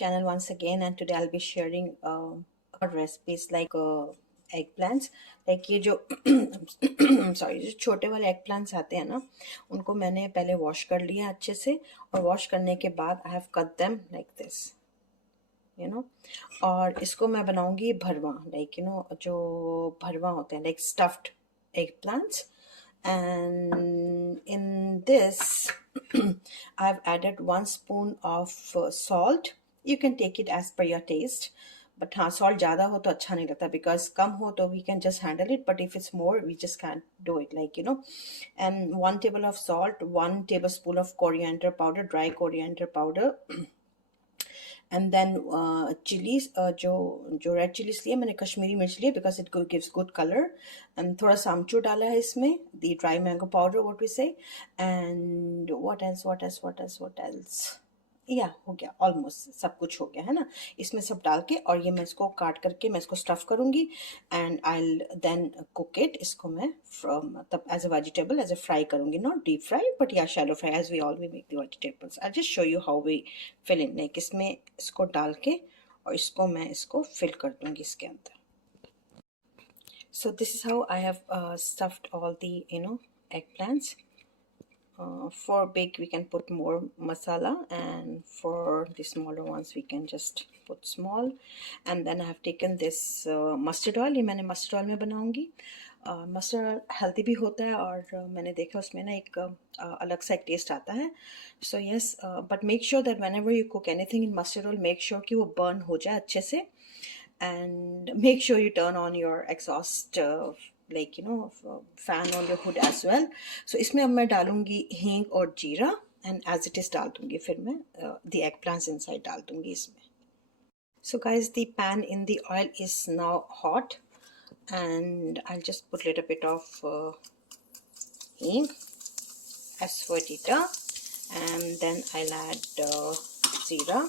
channel once again, and today I'll be sharing recipes like eggplants. Like ये जो sorry, जो छोटे वाले eggplants आते हैं ना, उनको मैंने पहले वॉश कर लिया अच्छे से, और वॉश करने के बाद I have cut them like this, you know. और इसको मैं बनाऊंगी भरवा, like you know, जो भरवा होते हैं, like stuffed eggplants. And in this I've added 1 spoon of salt. You can take it as per your taste, but हाँ, salt ज़्यादा हो तो अच्छा नहीं लगता, because कम हो तो we can just handle it, but if it's more we just can't do it, like you know. And 1 table of salt, 1 tablespoon of coriander powder, dry coriander powder. And then chilies, जो red chillies लिए मैंने कश्मीरी मिर्च लिए, because it gives good color. And थोड़ा सा आमचूर डाला है इसमें, the dry mango powder, what we say. And what else? या हो गया, ऑलमोस्ट सब कुछ हो गया है ना इसमें सब डाल के। और ये मैं इसको काट करके मैं इसको स्टफ करूंगी, and I then cook it. इसको मैं मतलब as a vegetable, as a fry करूंगी, नॉट डीप फ्राई बट या shallow fry, as we always make the vegetables. I just show you how we fill in, like इसमें इसको डाल के और इसको मैं इसको फिल कर दूंगी इसके अंदर। So this is how I have stuffed all the eggplants. For big we can put more masala, and for the smaller ones we can just put small. And then I have taken this mustard oil. ये मैंने mustard oil में बनाऊंगी। mustard oil healthy भी होता है, और मैंने देखा उसमें ना एक अलग सा एक टेस्ट आता है। So yes, but make sure that whenever you cook anything in mustard oil, make sure कि वो burn हो जाए अच्छे से, and make sure you turn on your exhaust like you know fan on your hood as well. So इसमें अब मैं डालूंगी हींग और जीरा, and as it is डाल दूंगी फिर मैं the eggplants inside डाल दूंगी इसमें। So guys, the pan in the oil is now hot, and I'll just put a little bit of हींग, asafoetida, and then I'll add जीरा.